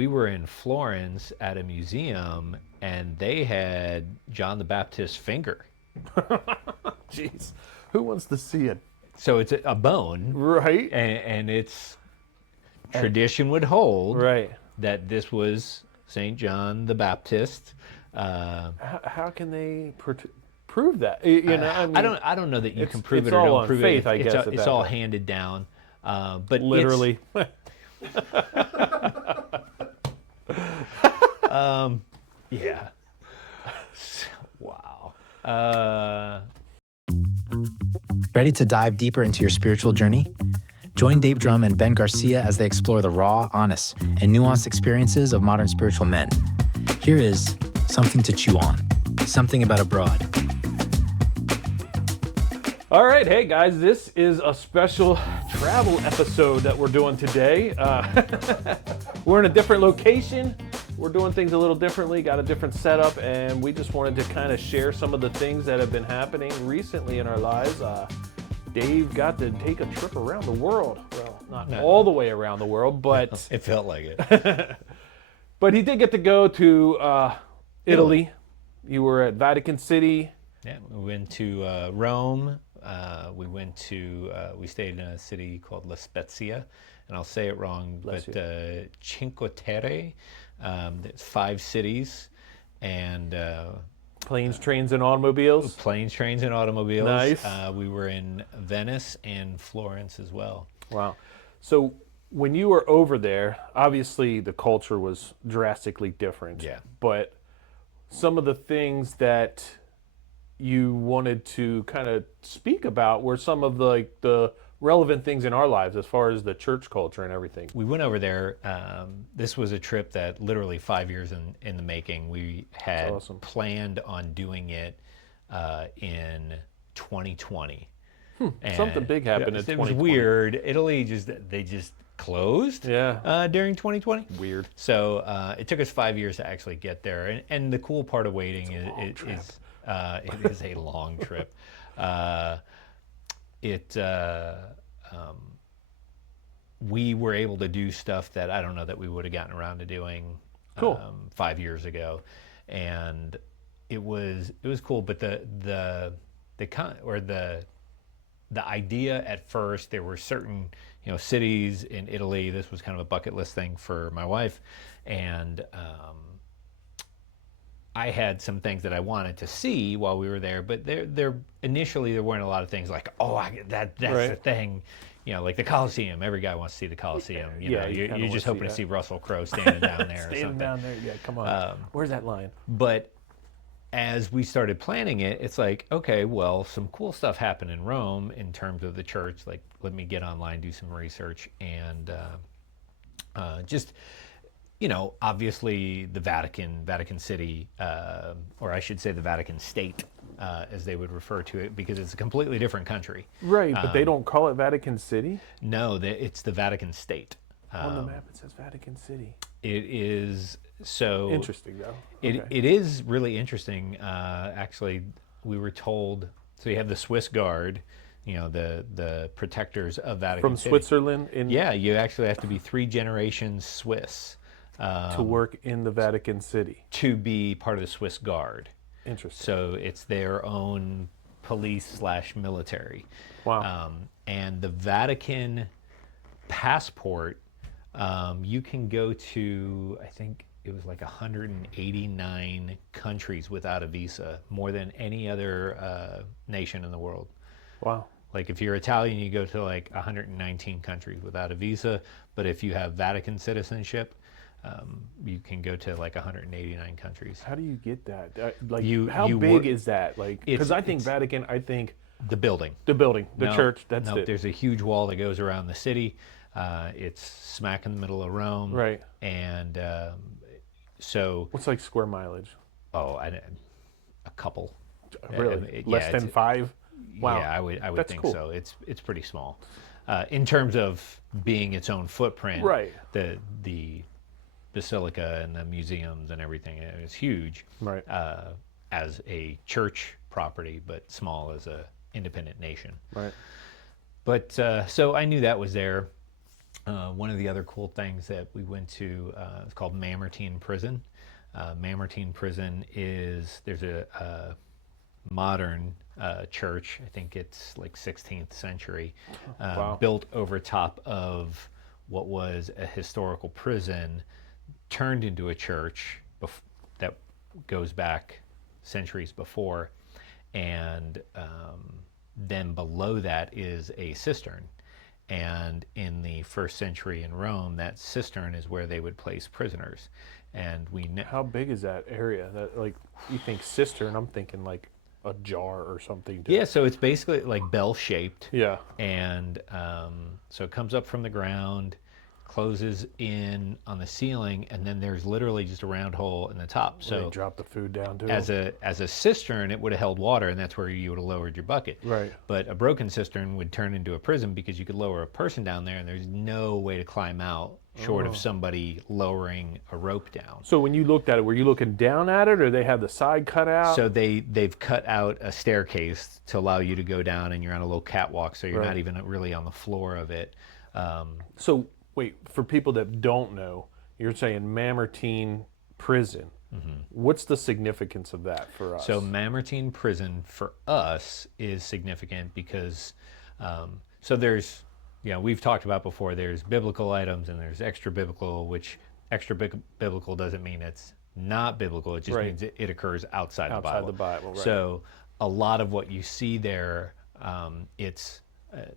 we were in Florence at a museum, and they had John the Baptist's finger. Jeez, who wants to see it? So it's a bone, Right. and it's tradition would hold Right. that this was Saint John the Baptist. How can they prove that? You know, I mean, I don't know that you can prove it's it or all don't on prove faith, it. I guess, at It's that all point. handed down, but literally. yeah. Wow. Ready to dive deeper into your spiritual journey? Join Dave Drum and Ben Garcia as they explore the raw, honest, and nuanced experiences of modern spiritual men. Here is something to chew on, something about abroad. All right, hey guys, this is a special travel episode that we're doing today. We're in a different location. We're doing things a little differently, got a different setup, and we just wanted to kind of share some of the things that have been happening recently in our lives. Dave got to take a trip around the world. Well, not all the way around the world, but It felt like it. but he did get to go to Italy. You were at Vatican City. Yeah, we went to Rome. We stayed in a city called La Spezia, and I'll say it wrong, but Cinque Terre. There's 5 cities, and Planes, trains, and automobiles. planes, trains, and automobiles. Nice. We were in Venice and Florence as well. Wow. So when you were over there, obviously the culture was drastically different. Yeah. But some of the things that you wanted to kind of speak about were some of the relevant things in our lives as far as the church culture and everything. We went over there. This was a trip that literally 5 years in the making. We had awesome. planned on doing it in 2020. And Something big happened in it was 2020. weird. Italy they just closed during 2020. Weird. So it took us 5 years to actually get there. And the cool part of waiting is it is a long trip. We were able to do stuff that I don't know that we would have gotten around to doing 5 years ago, and it was cool. But the idea at first, there were certain cities in Italy. This was kind of a bucket list thing for my wife, and I had some things that I wanted to see while we were there, but initially there weren't a lot of things like, that's the thing, like the Coliseum. Every guy wants to see the Coliseum. You're just hoping to see Russell Crowe standing down there or something. Down there, yeah, come on. Where's that line? But as we started planning it, it's like, okay, well, some cool stuff happened in Rome in terms of the church. Like, let me get online, do some research, and just... obviously the Vatican City, or I should say the Vatican State, as they would refer to it, because it's a completely different country. Right, but they don't call it Vatican City? No, it's the Vatican State. On the map it says Vatican City. It is so... Interesting, though. It is really interesting. Actually, we were told, so you have the Swiss Guard, the protectors of Vatican City. From Switzerland? Yeah, you actually have to be 3 generations Swiss. To work in the Vatican City. To be part of the Swiss Guard. Interesting. So it's their own police/military. Wow. And the Vatican passport, you can go to, I think it was like 189 countries without a visa, more than any other nation in the world. Wow. Like if you're Italian, you go to like 119 countries without a visa, but if you have Vatican citizenship, you can go to like 189 countries. How do you get that? How you big is that? Because I think it's Vatican, I think the building, the church. That's it. There's a huge wall that goes around the city. It's smack in the middle of Rome, right? And so what's like square mileage? Oh, a couple. Really? Less than 5? Wow. Yeah, I would That's think cool. so. It's pretty small in terms of being its own footprint. Right. The basilica and the museums and everything is huge. Right. As a church property, but small as a independent nation. Right. But so I knew that was there. One of the other cool things that we went to is called Mamertine Prison. Mamertine Prison there's a modern church. I think it's like 16th century, Wow. built over top of what was a historical prison, turned into a church that goes back centuries before, and then below that is a cistern. And in the first century in Rome, that cistern is where they would place prisoners. And How big is that area? That, like, you think cistern, I'm thinking like a jar or something. yeah, so it's basically like bell shaped. Yeah. And so it comes up from the ground, closes in on the ceiling, and then there's literally just a round hole in the top. They So drop the food down too. as a cistern, it would have held water, and that's where you would have lowered your bucket. Right. But a broken cistern would turn into a prison because you could lower a person down there, and there's no way to climb out short of somebody lowering a rope down. So when you looked at it, were you looking down at it, or they had the side cut out? So they've cut out a staircase to allow you to go down, and you're on a little catwalk, so you're Right. not even really on the floor of it. So wait, for people that don't know, you're saying Mamertine Prison. What's the significance of that for us? So Mamertine Prison for us is significant because, so there's, we've talked about before, there's biblical items and there's extra biblical, which biblical doesn't mean it's not biblical. It just Right. means it occurs outside the Bible. Outside the Bible, right. So a lot of what you see there, it's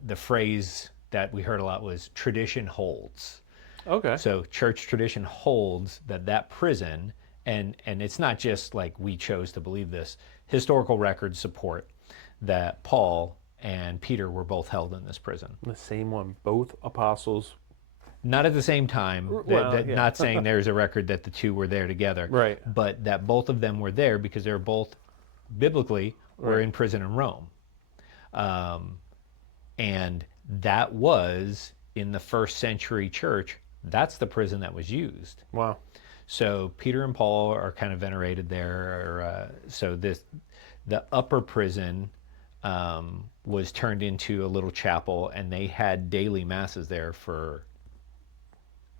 the phrase that we heard a lot was tradition holds. Okay. So church tradition holds that prison, and it's not just like we chose to believe this. Historical records support that Paul and Peter were both held in this prison. The same one, both apostles. Not at the same time. Well, yeah. Not saying there's a record that the two were there together. Right. But that both of them were there because they're both biblically were Right. in prison in Rome. And that was in the first century church. That's the prison that was used. Wow. So Peter and Paul are kind of venerated there. So the upper prison was turned into a little chapel, and they had daily masses there for,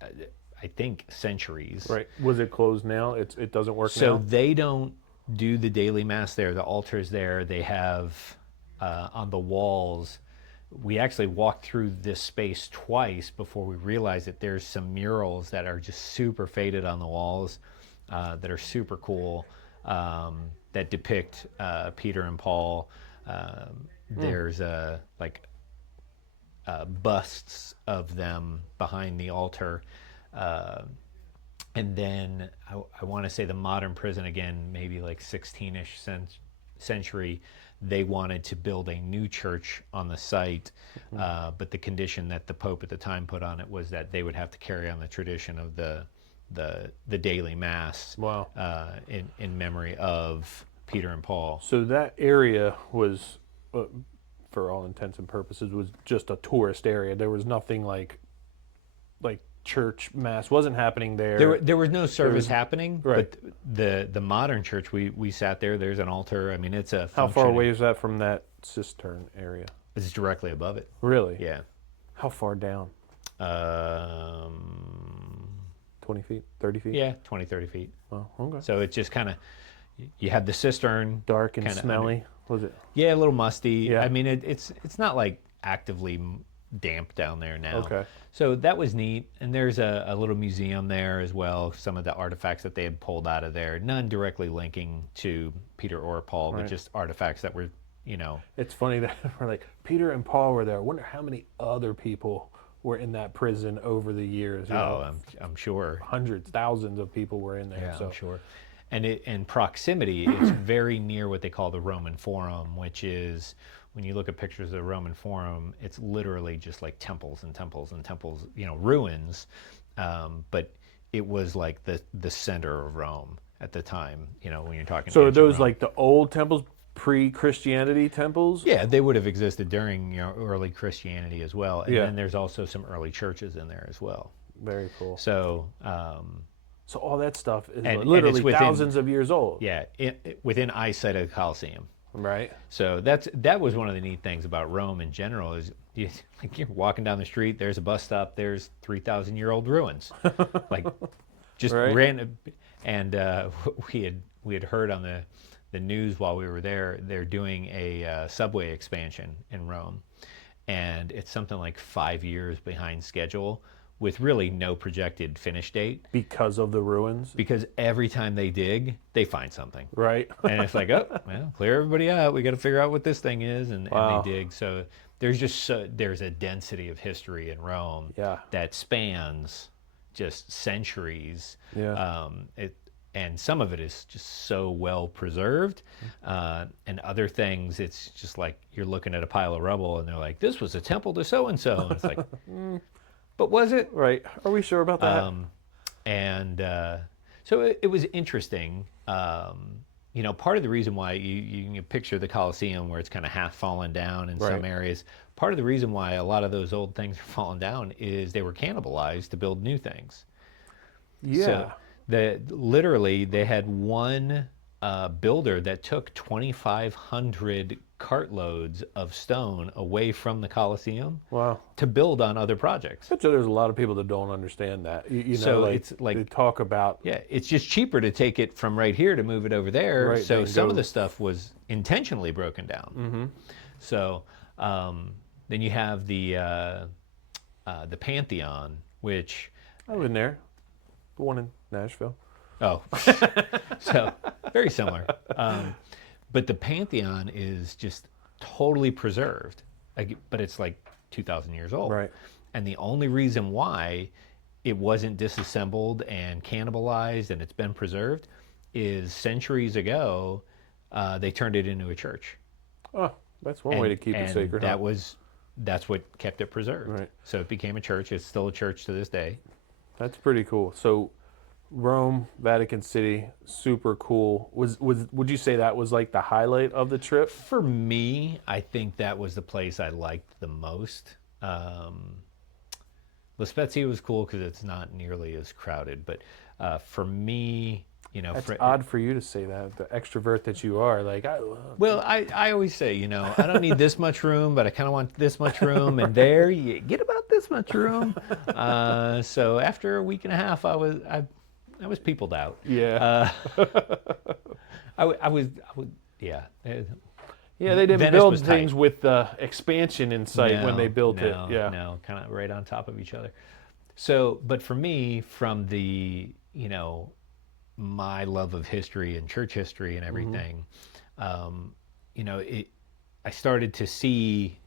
I think, centuries. Right. Was it closed now? It doesn't work So now? they don't do the daily mass there. The altar's there. They have on the walls. We actually walked through this space twice before we realized that there's some murals that are just super faded on the walls that are super cool that depict Peter and Paul. There's busts of them behind the altar. And then I want to say the modern prison, again, maybe like 16-ish century, they wanted to build a new church on the site, but the condition that the Pope at the time put on it was that they would have to carry on the tradition of the daily mass. Wow. In memory of Peter and Paul. So that area was, for all intents and purposes, was just a tourist area. There was nothing like church mass wasn't happening there. There was no service happening, right. but the modern church, we sat there. There's an altar. I mean, it's a How far functioning- away is that from that cistern area? It's directly above it. Really? Yeah. How far down? 20 feet? 30 feet? Yeah, 20, 30 feet. Oh, okay. So it's just kind of, you have the cistern. Dark and kinda smelly? under- Was it? Yeah, a little musty. Yeah. I mean, it's not like actively damp down there now. Okay. So that was neat. And there's a little museum there as well. Some of the artifacts that they had pulled out of there, none directly linking to Peter or Paul, but Right. just artifacts that were, It's funny that we're like, Peter and Paul were there. I wonder how many other people were in that prison over the years. You know, I'm sure. hundreds, thousands of people were in there. Yeah, so I'm sure. And in proximity, it's very near what they call the Roman Forum, which is, when you look at pictures of the Roman Forum, it's literally just like temples and temples and temples, ruins. But it was like the center of Rome at the time, when you're talking. So are ancient those Rome. like the old temples, pre-Christianity temples? Yeah, they would have existed during early Christianity as well. And Yeah. then there's also some early churches in there as well. Very cool. So So all that stuff is and literally it's within- thousands of years old. yeah, within eyesight of the Colosseum. Right. So that was one of the neat things about Rome in general is you're walking down the street, there's a bus stop, there's 3,000-year-old ruins, like just Right. random. And we had heard on the news while we were there, they're doing a subway expansion in Rome, and it's something like 5 years behind schedule, with really no projected finish date, Because of the ruins. because every time they dig, they find something. Right. And it's like, oh, well, clear everybody out. We got to figure out what this thing is, and Wow. they dig. So there's a density of history in Rome Yeah. that spans just centuries. Yeah. And some of it is just so well preserved, and other things, it's just like you're looking at a pile of rubble, and they're like, "This was a temple to so and so," and it's like, but was it? Right. Are we sure about that? And so it was interesting. Part of the reason why you can picture the Colosseum where it's kind of half fallen down in some Right. areas. Part of the reason why a lot of those old things are falling down is they were cannibalized to build new things. Yeah. So literally they had one builder that took 2,500 cartloads of stone away from the Colosseum Wow. to build on other projects. I bet you there's a lot of people that don't understand that. You know, So like, it's like- they talk about. Yeah, it's just cheaper to take it from right here to move it over there. Right, So then some go- of the stuff was intentionally broken down. Mm-hmm. So then you have the Pantheon, which I've been there. The one in Nashville. oh, so very similar. But the Pantheon is just totally preserved, but it's like 2,000 years old. Right. And the only reason why it wasn't disassembled and cannibalized and it's been preserved is centuries ago, they turned it into a church. Oh, that's one way to keep it And sacred. that's what kept it preserved. Right. So it became a church. It's still a church to this day. That's pretty cool. So, Rome, Vatican City, super cool. Would you say that was like the highlight of the trip? For me, I think that was the place I liked the most. La Spezia was cool because it's not nearly as crowded. But for me, That's odd for you to say that, the extrovert that you are. Like, well, I always say, I don't need this much room, but I kind of want this much room, and there you get about this much room. So after a week and a half, I was peopled out. yeah. I was yeah. Yeah, they didn't Venice build was tight. things with expansion in sight when they built it. Yeah. No, kind of right on top of each other. So, but for me, from the, my love of history and church history and everything, I started to see,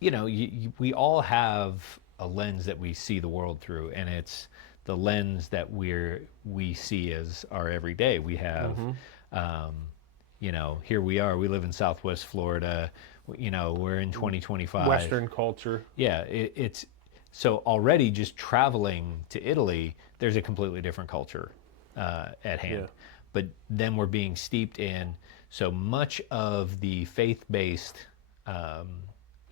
we all have a lens that we see the world through, and it's the lens that we see as our everyday. We have, here we are. We live in Southwest Florida. We're in 2025. Western culture. Yeah, it's so already just traveling to Italy, there's a completely different culture at hand. Yeah. But then we're being steeped in so much of the faith-based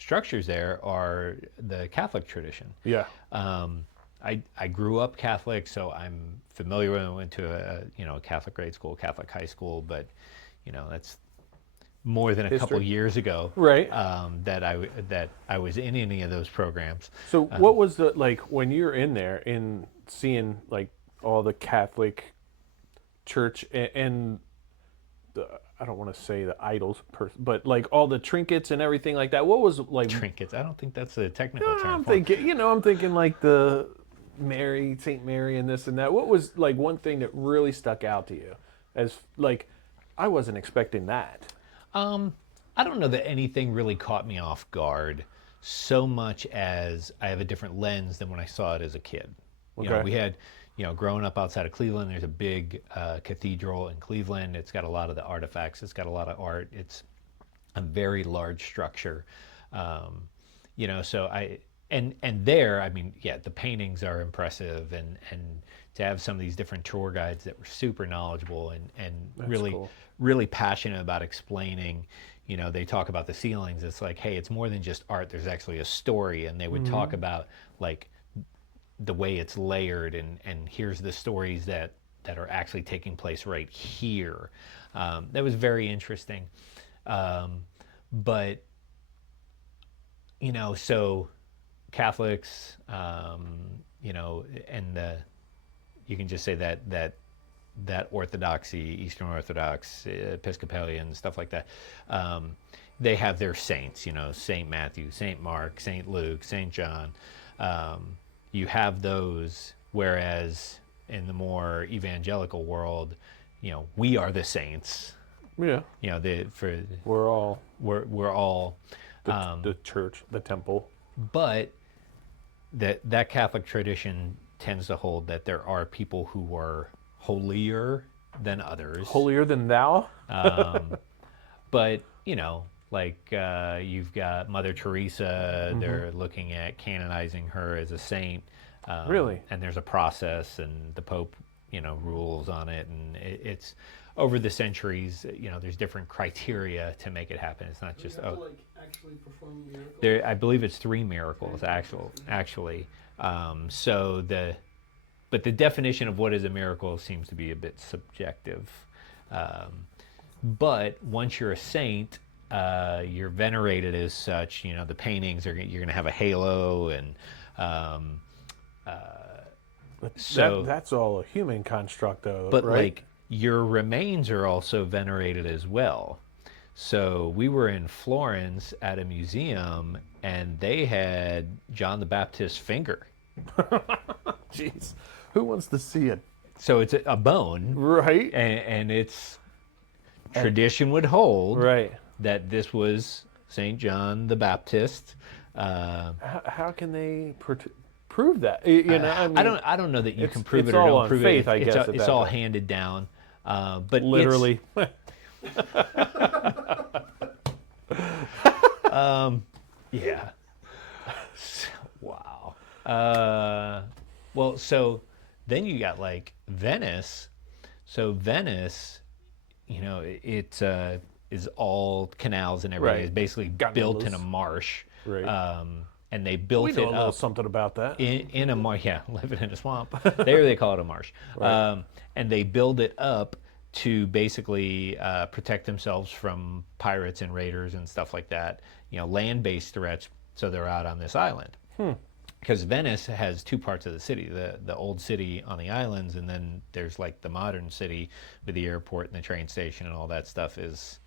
structures there are the Catholic tradition. Yeah. I grew up Catholic, so I'm familiar with it. I went to a Catholic grade school, Catholic high school, but that's more than a couple years ago, Right. that I was in any of those programs. So what was the, like, when you're in there and seeing like all the Catholic church and the, I don't want to say the idols, but like all the trinkets and everything like that, what was like? Trinkets. I don't think that's a technical term. I'm for it. thinking, I'm thinking like the Saint Mary and this and that. What was like one thing that really stuck out to you as like, I wasn't expecting that. I don't know that anything really caught me off guard so much as I have a different lens than when I saw it as a kid. Okay. We had, growing up outside of Cleveland, there's a big cathedral in Cleveland. It's got a lot of the artifacts. It's got a lot of art. It's a very large structure. So and there, I mean, yeah, the paintings are impressive, and to have some of these different tour guides that were super knowledgeable and really cool. really passionate about explaining. They talk about the ceilings. It's like, hey, it's more than just art. There's actually a story, and they would talk about like the way it's layered, and here's the stories that are actually taking place right here. That was very interesting. But So Catholics, and you can just say that Orthodoxy, Eastern Orthodox, Episcopalian, stuff like that, they have their saints, Saint Matthew, Saint Mark, Saint Luke, Saint John. You have those, whereas in the more evangelical world, we are the saints. Yeah. We're all We're all the church, the temple. But that Catholic tradition tends to hold that there are people who are holier than others. Holier than thou? But, you've got Mother Teresa, they're looking at canonizing her as a saint. Really? And there's a process, and the Pope, rules on it. And it's over the centuries, there's different criteria to make it happen. It's not just, actually perform miracles? I believe it's 3 miracles, actually. But the definition of what is a miracle seems to be a bit subjective. But once you're a saint, you're venerated as such. The paintings you're going to have a halo, and that's all a human construct, though. but right? your remains are also venerated as well. So we were in Florence at a museum, and they had John the Baptist's finger. Jeez, who wants to see it? So it's a bone, Right. and it's tradition would hold Right. that this was Saint John the Baptist. How can they prove that? I don't know that you can prove it's it or all don't on prove faith, it. I guess, at It's that all point. handed down. But Literally. yeah. Wow. Well, so then you got Venice. So Venice, it is all canals and everything. Right. It's basically built in a marsh. Right. And they built we know it a little up something about that. in a marsh. Yeah, living in a swamp. There they call it a marsh. Right. And they build it up to basically protect themselves from pirates and raiders and stuff like that. Land-based threats. So they're out on this island. Because Venice has 2 parts of the city, the old city on the islands, and then there's the modern city with the airport and the train station and all that stuff is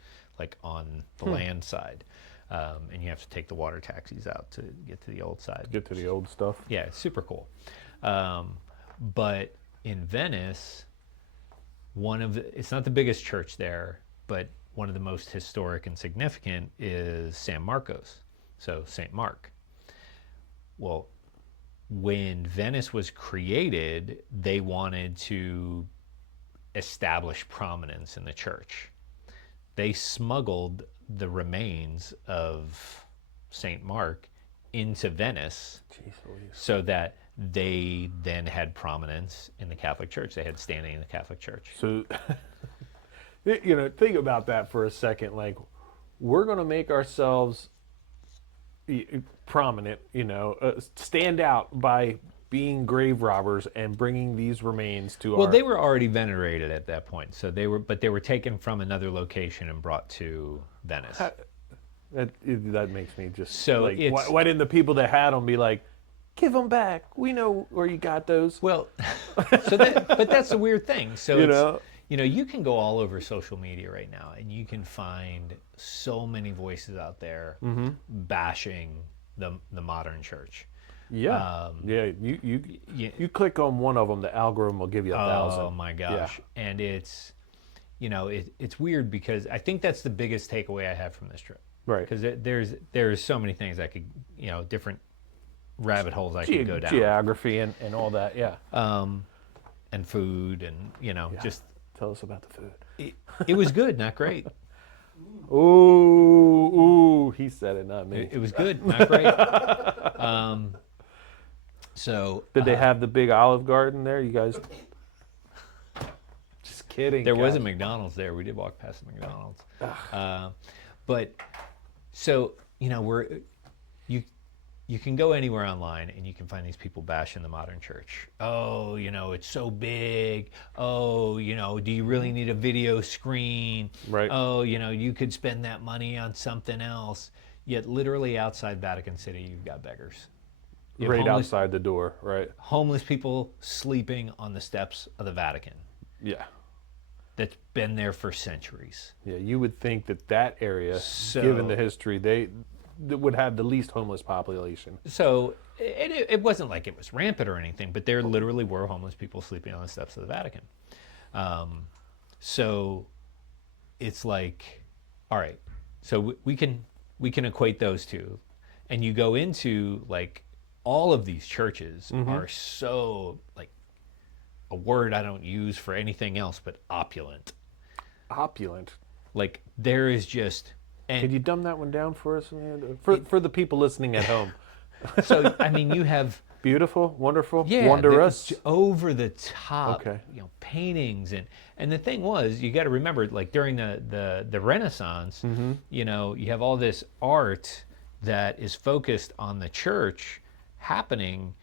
on the land side. And you have to take the water taxis out to get to the old side. Get to the old stuff. Yeah, it's super cool. But in Venice, it's not the biggest church there, but one of the most historic and significant is San Marcos, so St. Mark. Well, when Venice was created, they wanted to establish prominence in the church. They smuggled the remains of St. Mark into Venice. Jeez Louise. So that they then had prominence in the Catholic Church. They had standing in the Catholic Church. So, think about that for a second. We're going to make ourselves prominent, stand out by being grave robbers and bringing these remains to Well, they were already venerated at that point. So they were taken from another location and brought to Venice. That makes me just So why didn't the people that had them be like, give them back? We know where you got those. Well, but that's the weird thing. So you can go all over social media right now, and you can find so many voices out there bashing the modern church. Yeah, you click on one of them, the algorithm will give you 1,000. Oh my gosh! Yeah. And it's weird because I think that's the biggest takeaway I have from this trip. Right. Because there's so many things I could different rabbit holes I could go down. Geography and all that. Yeah. And food and just tell us about the food. It was good, not great. Ooh, he said it, not me. It was good, not great. So did they have the big Olive Garden there? You guys? Just kidding. There was a McDonald's there. We did walk past the McDonald's. But so you can go anywhere online and you can find these people bashing the modern church. Oh, it's so big. Oh, do you really need a video screen? Right. Oh, you could spend that money on something else. Yet literally outside Vatican City, you've got beggars. You have Right homeless, outside the door, right? homeless people sleeping on the steps of the Vatican Yeah. that's been there for centuries. Yeah, you would think that area, So- given the history, they would have the least homeless population. So it wasn't like it was rampant or anything, but there literally were homeless people sleeping on the steps of the Vatican. So it's like, all right, so we can equate those two, and you go into like all of these churches are so like a word I don't use for anything else but opulent. Opulent. Like there is just Could you dumb that one down for us, Amanda? For the people listening at home. so I mean you have Beautiful, wonderful, yeah, wondrous. the over the top, Okay. paintings and the thing was you got to remember like during the Renaissance, you have all this art that is focused on the church happening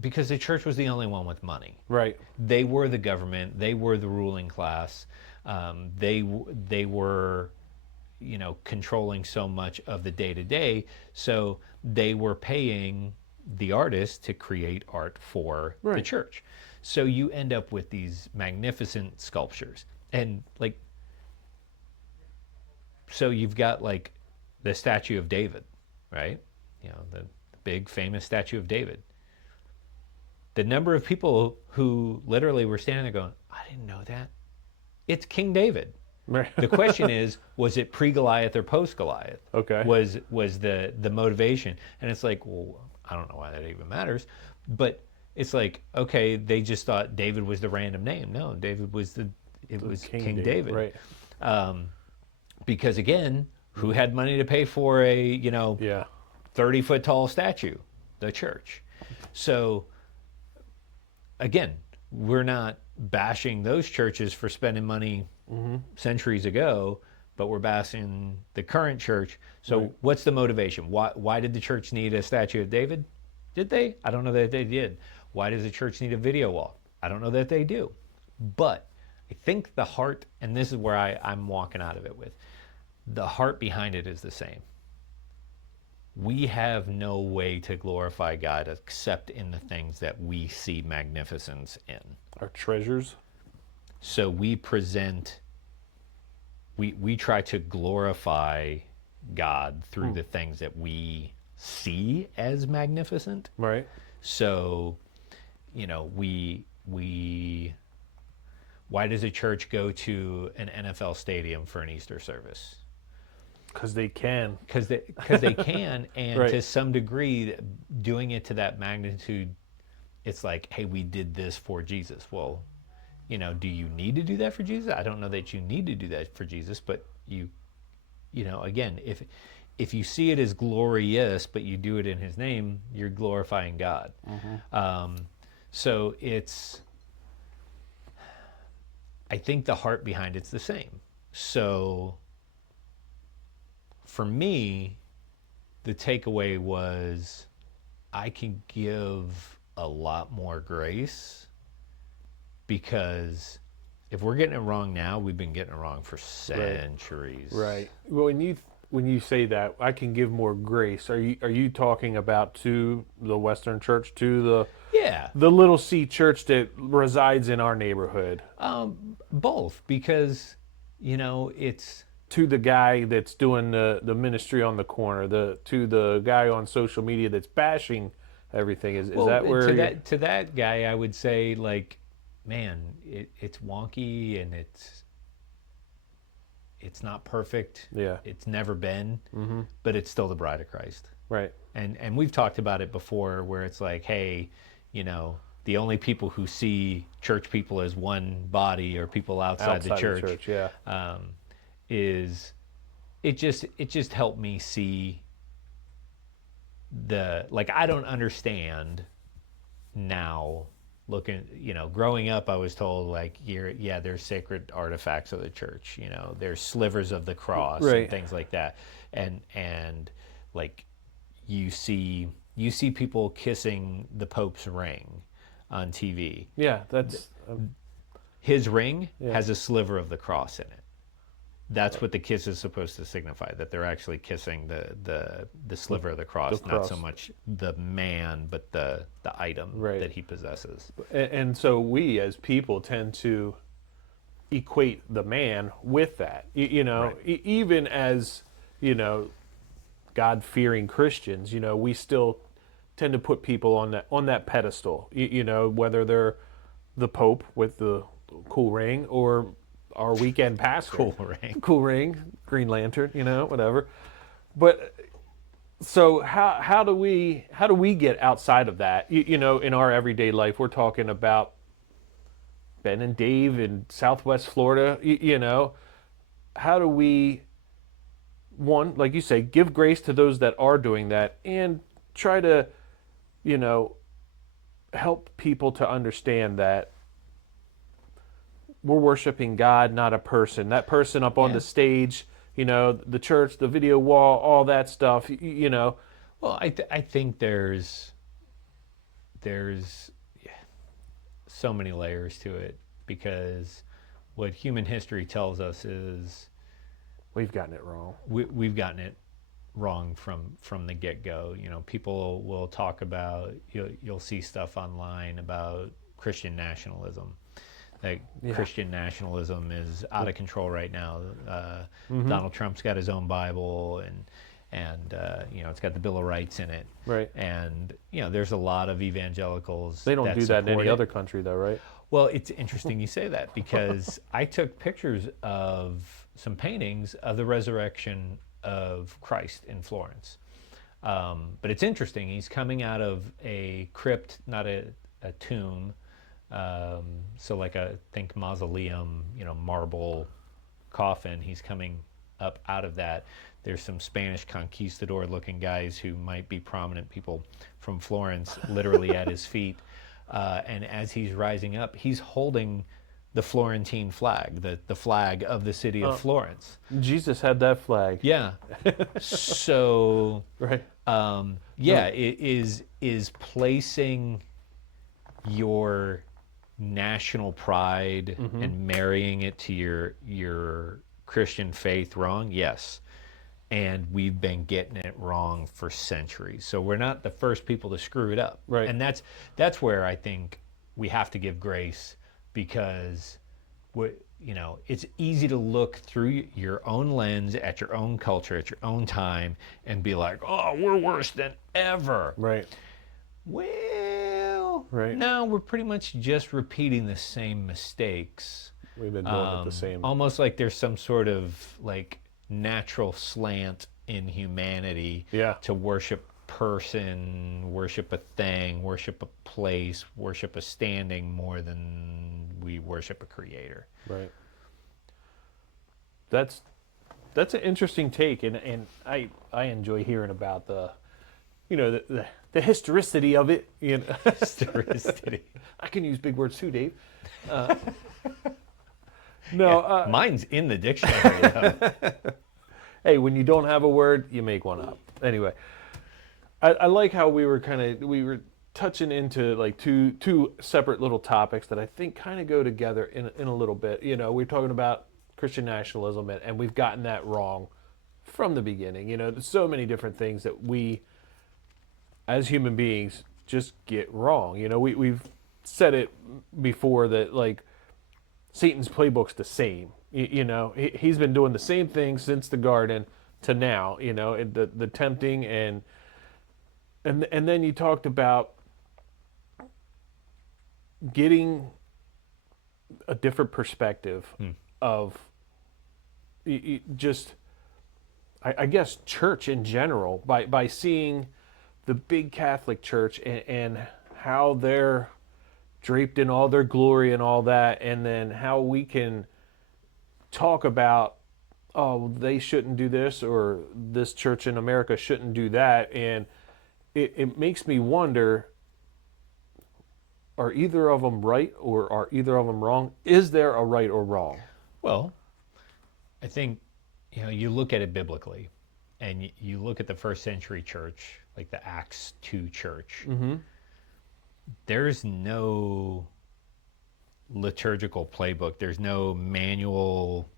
because the church was the only one with money. Right. They were the government. They were the ruling class. They were, controlling so much of the day to day. So they were paying the artists to create art for the church. So you end up with these magnificent sculptures, and like, so you've got like the statue of David, right? The big famous statue of David. The number of people who literally were standing there going, I didn't know that. It's King David. Right. The question is, was it pre-Goliath or post-Goliath? Okay. Was the motivation? And it's like, well, I don't know why that even matters. But it's like, okay, they just thought David was the random name. No, David was King David. Right. Because again, who had money to pay for a, Yeah. 30-foot tall statue? The church. So again, we're not bashing those churches for spending money centuries ago, but we're bashing the current church. So what's the motivation? Why did the church need a statue of David? Did they? I don't know that they did. Why does the church need a video wall? I don't know that they do. But I think the heart, and this is where I'm walking out of it with, the heart behind it is the same. We have no way to glorify God except in the things that we see magnificence in. Our treasures. So we present, we try to glorify God through the things that we see as magnificent. Right. So, why does a church go to an NFL stadium for an Easter service? Because they can. Because they can, and Right. to some degree, doing it to that magnitude, it's like, hey, we did this for Jesus. Well, do you need to do that for Jesus? I don't know that you need to do that for Jesus, but again, if you see it as glorious, but you do it in His name, you're glorifying God. So I think the heart behind it's the same. So for me, the takeaway was I can give a lot more grace, because if we're getting it wrong now, we've been getting it wrong for centuries. Right. Well, when you say that, I can give more grace. Are you talking about to the Western Church, to the little C church that resides in our neighborhood? Both, because it's To the guy that's doing the ministry on the corner, to the guy on social media that's bashing everything. Is that where to that guy I would say, like, man, it's wonky and it's not perfect. Yeah. It's never been, but it's still the bride of Christ. Right. And we've talked about it before, where it's like, hey, the only people who see church people as one body or people outside the church, yeah. is it just helped me see I don't understand now. Looking, growing up, I was told like, there's sacred artifacts of the church. There's slivers of the cross and things like that, and like you see people kissing the Pope's ring on TV. Yeah, that's His ring has a sliver of the cross in it. That's what the kiss is supposed to signify, that they're actually kissing the sliver of the cross, The not so cross. much the man, but the item Right. that he possesses. And so we as people tend to equate the man with that. Right. Even as, God-fearing Christians, we still tend to put people on that pedestal. Whether they're the Pope with the cool ring or our weekend pastor. Cool ring. Cool ring, Green Lantern, whatever. But so how do we get outside of that? In our everyday life, we're talking about Ben and Dave in Southwest Florida. How do we, one, like you say, give grace to those that are doing that, and try to, help people to understand that we're worshiping God, not a person. That person up on Yeah. the stage, the church, the video wall, all that stuff, Well, I think there's so many layers to it, because what human history tells us is we've gotten it wrong. we've gotten it wrong from the get-go. People will talk about, you'll see stuff online about Christian nationalism. Like, Christian nationalism is out of control right now. Donald Trump's got his own Bible, and it's got the Bill of Rights in it. Right. And there's a lot of evangelicals. They don't do that in support any it. other country, though, right? Well, it's interesting you say that, because I took pictures of some paintings of the resurrection of Christ in Florence. But it's interesting. He's coming out of a crypt, not a tomb. So like think mausoleum, marble coffin. He's coming up out of that. There's some Spanish conquistador looking guys who might be prominent people from Florence literally at his feet. And as he's rising up, he's holding the Florentine flag, the flag of the city of Florence. Jesus had that flag. Yeah. So Right. it is placing your national pride and marrying it to your Christian faith wrong? Yes. And we've been getting it wrong for centuries. So we're not the first people to screw it up. Right. And that's where I think we have to give grace, because it's easy to look through your own lens at your own culture, at your own time, and be like, oh, we're worse than ever. Right. Well, Right. no, we're pretty much just repeating the same mistakes. We've been doing it the same. Almost like there's some sort of like natural slant in humanity Yeah. to worship person, worship a thing, worship a place, worship a standing more than we worship a creator. Right. That's an interesting take, and I enjoy hearing about the historicity of it. Historicity. I can use big words too, Dave. Mine's in the dictionary though. Hey, when you don't have a word, you make one up. Anyway, I like how we were touching into like two separate little topics that I think kind of go together in a little bit. We're talking about Christian nationalism, and we've gotten that wrong from the beginning. There's so many different things that we, as human beings, just get wrong. We've said it before that, like, Satan's playbook's the same. He's been doing the same thing since the garden to now. The tempting and then you talked about getting a different perspective of just, I guess, church in general by seeing the big Catholic Church and how they're draped in all their glory and all that, and then how we can talk about, oh, they shouldn't do this, or this church in America shouldn't do that. And it makes me wonder, are either of them right or are either of them wrong? Is there a right or wrong? Well, I think, you look at it biblically, and you look at the first century church, like the Acts 2 church. Mm-hmm. There's no liturgical playbook. There's no manual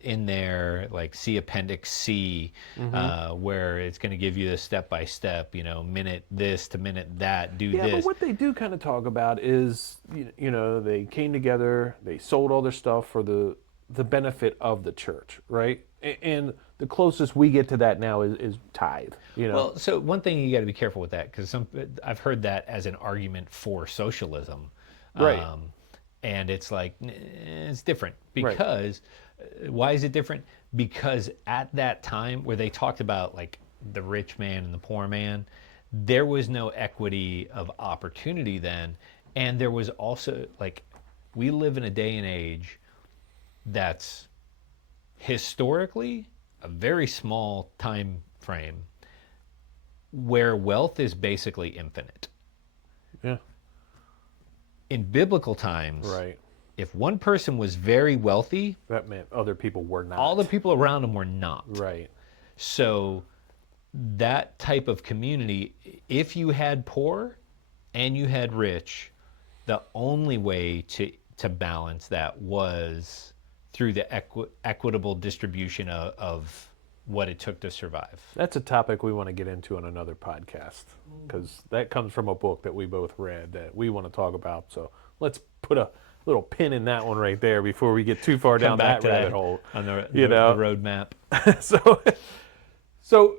in there, like see Appendix C, where it's going to give you the step by step, minute this to minute that, do Yeah, this. but what they do kind of talk about is, they came together, they sold all their stuff for the benefit of the church, right? And the closest we get to that now is tithe, Well, so one thing you got to be careful with that, because I've heard that as an argument for socialism. Right. And it's like, it's different Right. because, why is it different? Because at that time where they talked about like the rich man and the poor man, there was no equity of opportunity then. And there was also like, we live in a day and age that's historically a very small time frame where wealth is basically infinite. Yeah. In biblical times, Right. if one person was very wealthy, That meant other people were not. all the people around him were not. Right. So that type of community, if you had poor and you had rich, the only way to balance that was through the equitable distribution of what it took to survive. That's a topic we want to get into on another podcast, because that comes from a book that we both read that we want to talk about. So let's put a little pin in that one right there before we get too far down that rabbit hole. On the know. road map. So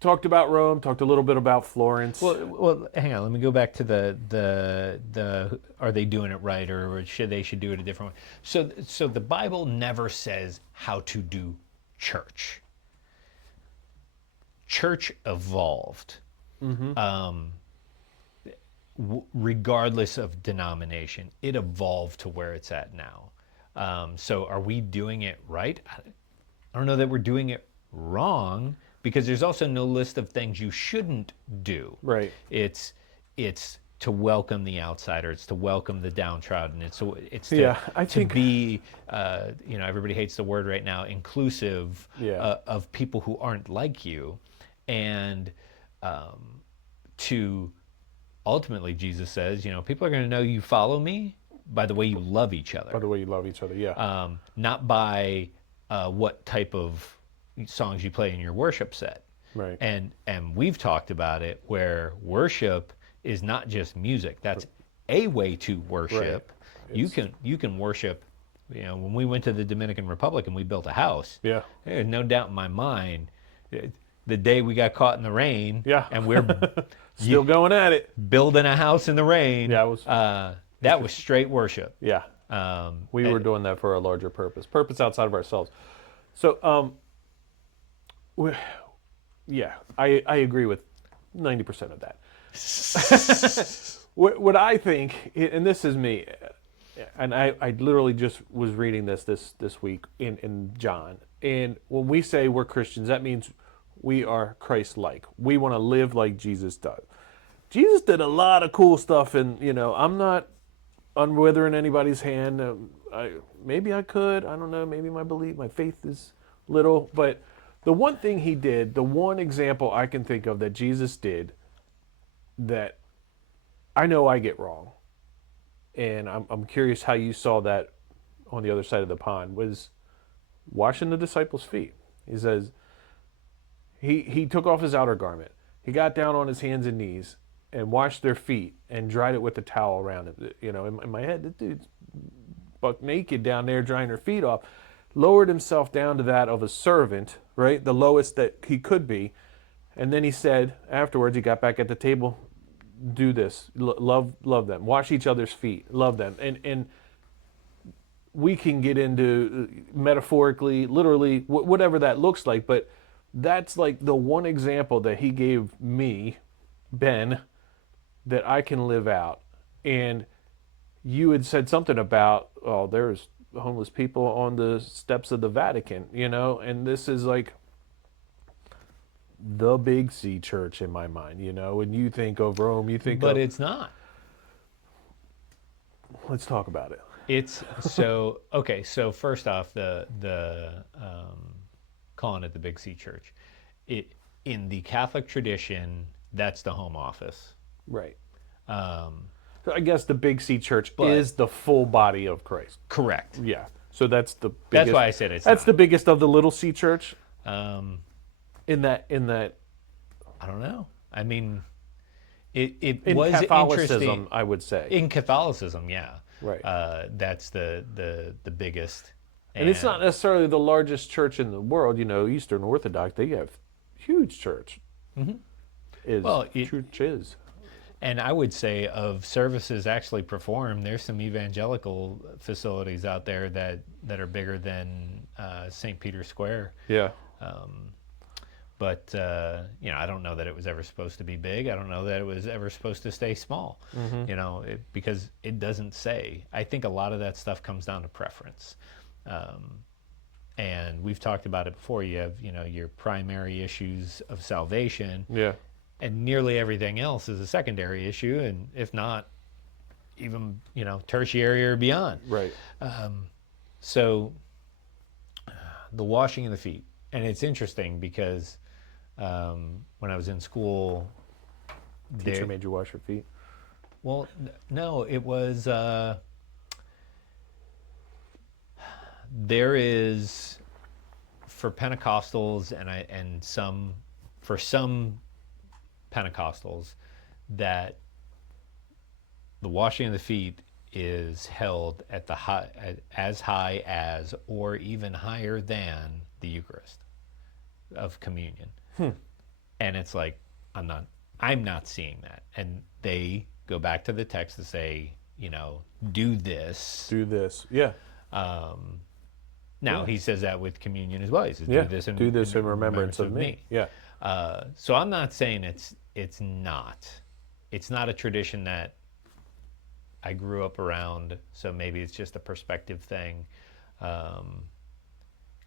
talked about Rome, talked a little bit about Florence. Well, hang on. Let me go back to the are they doing it right, or should they do it a different way? So the Bible never says how to do church. Church evolved, regardless of denomination. It evolved to where it's at now. So are we doing it right? I don't know that we're doing it wrong, because there's also no list of things you shouldn't do. Right. It's to welcome the outsider. It's to welcome the downtrodden. It's to be, everybody hates the word right now, inclusive of people who aren't like you. And to ultimately, Jesus says, people are going to know you follow me by the way you love each other. By the way you love each other, yeah. Not by what type of songs you play in your worship set. Right. And we've talked about it, where worship is not just music. That's a way to worship. Right. You can worship. When we went to the Dominican Republic and we built a house, there's no doubt in my mind, the day we got caught in the rain, and we're still going at it, building a house in the rain. Yeah, that was straight worship. Yeah, we were doing that for a larger purpose outside of ourselves. So, I agree with 90% of that. What I think, and this is me, and I literally just was reading this week in John, and when we say we're Christians, that means we are Christ-like. We want to live like Jesus does. Jesus did a lot of cool stuff, and I'm not unwithering anybody's hand. Maybe I could. I don't know. Maybe my faith is little. But the one thing he did, the one example I can think of that Jesus did that I know I get wrong, and I'm curious how you saw that on the other side of the pond, was washing the disciples' feet. He says, He took off his outer garment. He got down on his hands and knees and washed their feet and dried it with a towel around him. In my head, this dude's buck naked down there drying their feet off. Lowered himself down to that of a servant, right? The lowest that he could be. And then he said, afterwards, he got back at the table, do this. Love them. Wash each other's feet. Love them. And we can get into metaphorically, literally, whatever that looks like, but that's like the one example that he gave me, Ben, that I can live out. And you had said something about, there's homeless people on the steps of the Vatican, and this is like the big C church in my mind, when you think of Rome, you think But it's not. Let's talk about it. It's so, okay, so first off, the calling it the Big C Church. In the Catholic tradition, that's the home office. Right. So I guess the Big C Church is the full body of Christ. Correct. Yeah. So that's the biggest. That's why I said it's That's not. the biggest of the little C church. Um, In that I don't know. I mean, it in was Catholicism, interesting. I would say. In Catholicism, yeah. Right. That's the biggest. And it's not necessarily the largest church in the world. You know, Eastern Orthodox, they have huge church. Well, Church is. And I would say of services actually performed, there's some evangelical facilities out there that are bigger than St. Peter's Square. Yeah. But I don't know that it was ever supposed to be big. I don't know that it was ever supposed to stay small. Because it doesn't say. I think a lot of that stuff comes down to preference. And we've talked about it before. You have your primary issues of salvation. Yeah. And nearly everything else is a secondary issue, and if not, even tertiary or beyond. Right. So the washing of the feet, and it's interesting because when I was in school, Teacher made you wash your feet. Well, no, it was. There is for Pentecostals and some Pentecostals that the washing of the feet is held at as high as or even higher than the Eucharist of communion. And it's like I'm not seeing that. And they go back to the text to say, do this. Do this. Yeah. Now he says that with communion as well. He says, Yeah. do this in remembrance of me. Yeah. So I'm not saying it's not a tradition that I grew up around. So maybe it's just a perspective thing.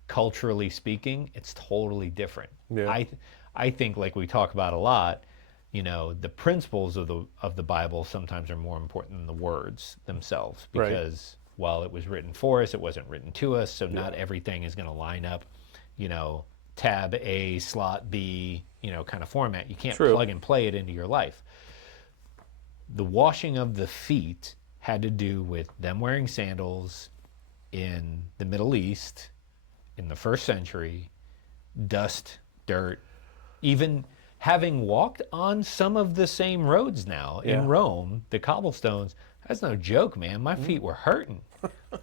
Culturally speaking, it's totally different. Yeah. I think, like we talk about a lot, the principles of the Bible sometimes are more important than the words themselves, because while it was written for us, it wasn't written to us. So not everything is going to line up, tab A, slot B, kind of format. You can't plug and play it into your life. The washing of the feet had to do with them wearing sandals in the Middle East in the first century, dust, dirt, even having walked on some of the same roads now in Rome, the cobblestones. That's no joke, man. My feet were hurting.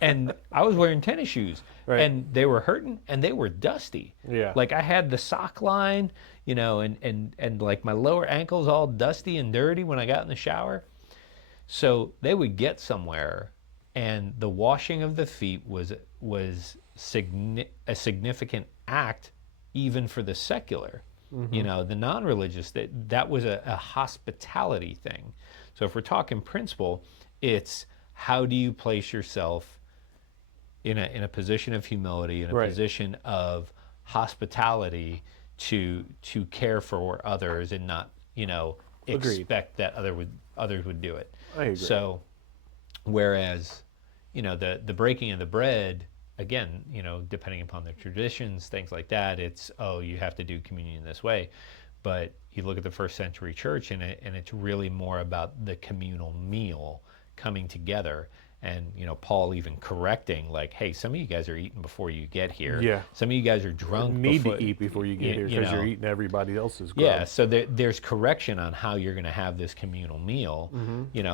And I was wearing tennis shoes. Right. And they were hurting and they were dusty. Yeah. Like I had the sock line, and like my lower ankles all dusty and dirty when I got in the shower. So they would get somewhere, and the washing of the feet was a significant act even for the secular. The non-religious, that was a hospitality thing. So if we're talking principle, it's how do you place yourself in a position of humility, in a position of hospitality to care for others and not expect that others would do it. I agree. So whereas the breaking of the bread, again, depending upon the traditions, things like that, it's you have to do communion this way. But you look at the first century church, and it's really more about the communal meal coming together. And Paul even correcting, like, hey, some of you guys are eating before you get here. Yeah. Some of you guys are drunk. You need to eat before you get here because you're eating everybody else's grub. Yeah. So there's correction on how you're going to have this communal meal.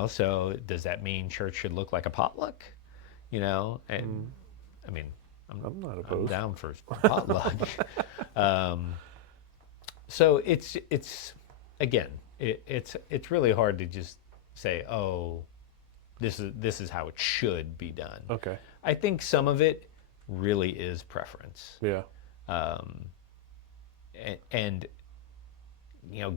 So does that mean church should look like a potluck? And I mean, I'm not opposed. I'm down for potluck. So it's really hard to just say, oh, this is how it should be done. Okay. I think some of it really is preference. Yeah. And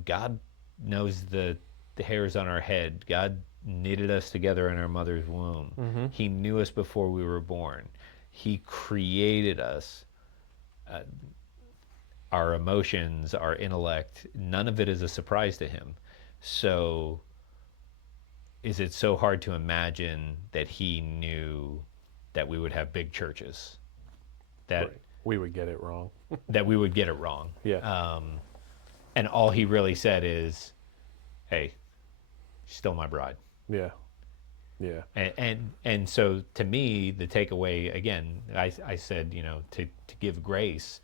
God knows the hairs on our head. God knitted us together in our mother's womb. He knew us before we were born. He created us. Our emotions, our intellect, none of it is a surprise to him. So is it so hard to imagine that he knew that we would have big churches? That we would get it wrong. that we would get it wrong. Yeah. And all he really said is, hey, she's still my bride. Yeah. Yeah. And so to me, the takeaway, again, I said, to give grace,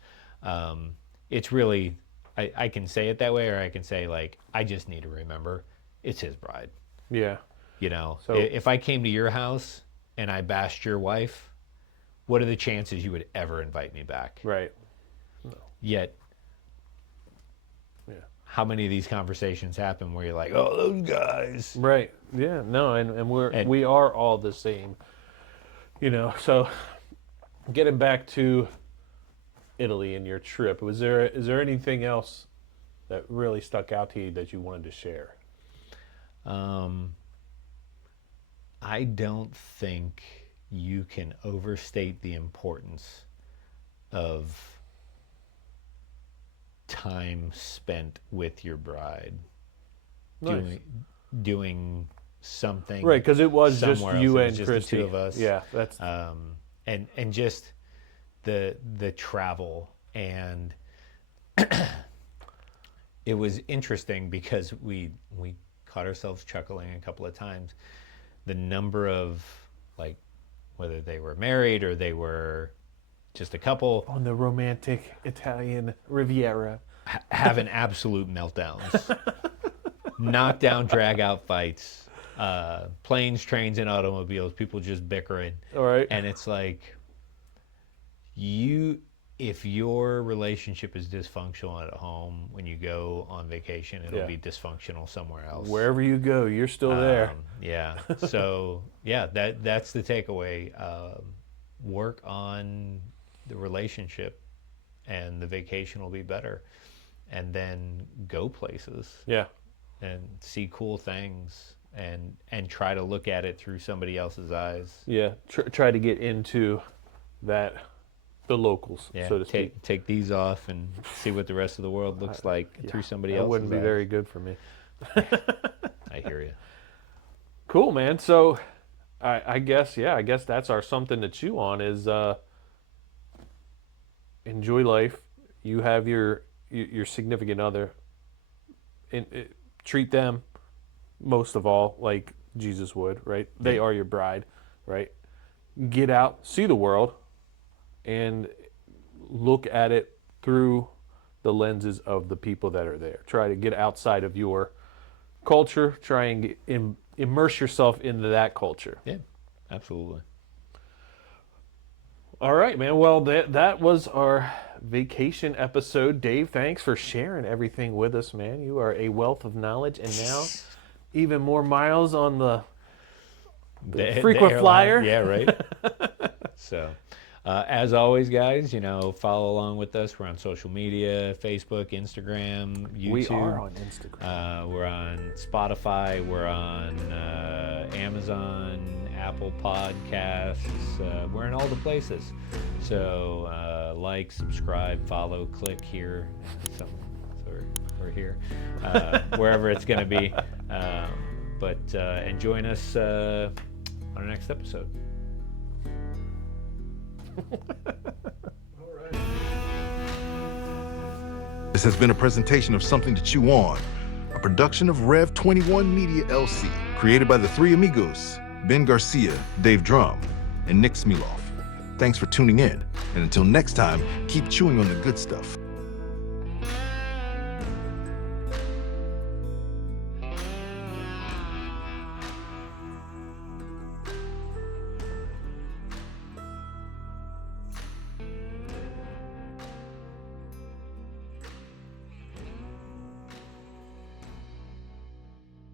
it's really, I can say it that way, or I can say, like, I just need to remember it's his bride. Yeah. So If I came to your house and I bashed your wife, what are the chances you would ever invite me back? right. Yet, Yeah. how many of these conversations happen where you're like, oh, those guys? Right. Yeah. No, and we are all the same. So getting back to Italy and your trip, is there anything else that really stuck out to you that you wanted to share? I don't think you can overstate the importance of time spent with your bride. Nice. Doing something. Right, because it was just somewhere else. you It was and just Christy. the two of us. Yeah, that's And just the travel, and it was interesting because we caught ourselves chuckling a couple of times. The number of, like, whether they were married or they were just a couple, on the romantic Italian Riviera. having absolute meltdowns, knockdown, drag out fights, planes, trains, and automobiles, people just bickering. All right. And it's like, if your relationship is dysfunctional at home, when you go on vacation, it'll Yeah. be dysfunctional somewhere else. Wherever you go, you're still there. Yeah. So yeah, that's the takeaway. Work on the relationship, and the vacation will be better. And then go places Yeah. and see cool things, and try to look at it through somebody else's eyes. Yeah. Try to get into that, the locals, Yeah, so to speak. take these off and see what the rest of the world looks like through somebody else's That wouldn't be eyes. very good for me. I hear you. Cool, man. So I guess that's our something to chew on is enjoy life. You have your significant other. Treat them most of all like Jesus would, right? They are your bride, right? Get out, see the world, and look at it through the lenses of the people that are there. Try to get outside of your culture. Try and immerse yourself into that culture. Yeah, absolutely. All right, man. Well, that was our vacation episode. Dave, thanks for sharing everything with us, man. You are a wealth of knowledge, and now even more miles on the frequent airline. flyer. Yeah, right. So, as always, guys, follow along with us. We're on social media: Facebook, Instagram, YouTube. We are on Instagram. We're on Spotify. We're on Amazon, Apple Podcasts. We're in all the places. So like, subscribe, follow, click here. So we're here, wherever it's going to be. And join us on our next episode. All right. This has been a presentation of Something to Chew On, a production of Rev 21 Media LC, created by the three amigos, Ben Garcia, Dave Drum, and Nick Smiloff. Thanks for tuning in, and until next time, keep chewing on the good stuff.